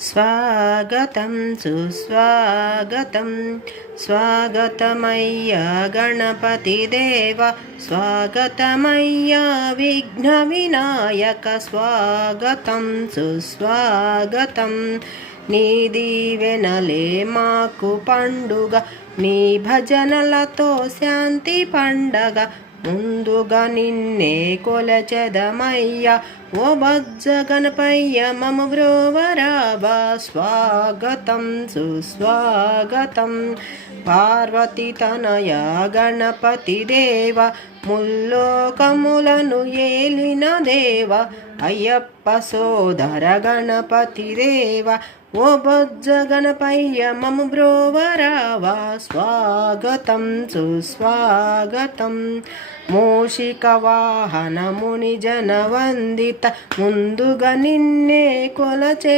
స్వాగతం సుస్వాగతం స్వాగతమయ్యా గణపతి దేవ స్వాగతమయ్యా విఘ్న వినాయక స్వాగతం సుస్వాగతం నీ దీవెనలే మాకు పండుగ నీ భజనలతో శాంతి పండగ ముందుగా నిన్నే కొలచెదమయ్యా ఓ బజ్జ గణపయ్య మమ బ్రోవరావా స్వాగతం సుస్వాగతం పార్వతి తనయ గణపతి దేవ ముల్లోకములను ఏలిన దేవ అయ్యప్ప సోదర గణపతి దేవ ఓ బొజ్జ గణపయ్య మమ బ్రోవరావా స్వాగతం సుస్వాగతం మూషిక వాహన ముని జన వందిత ముందుగా నిన్నే కొలచె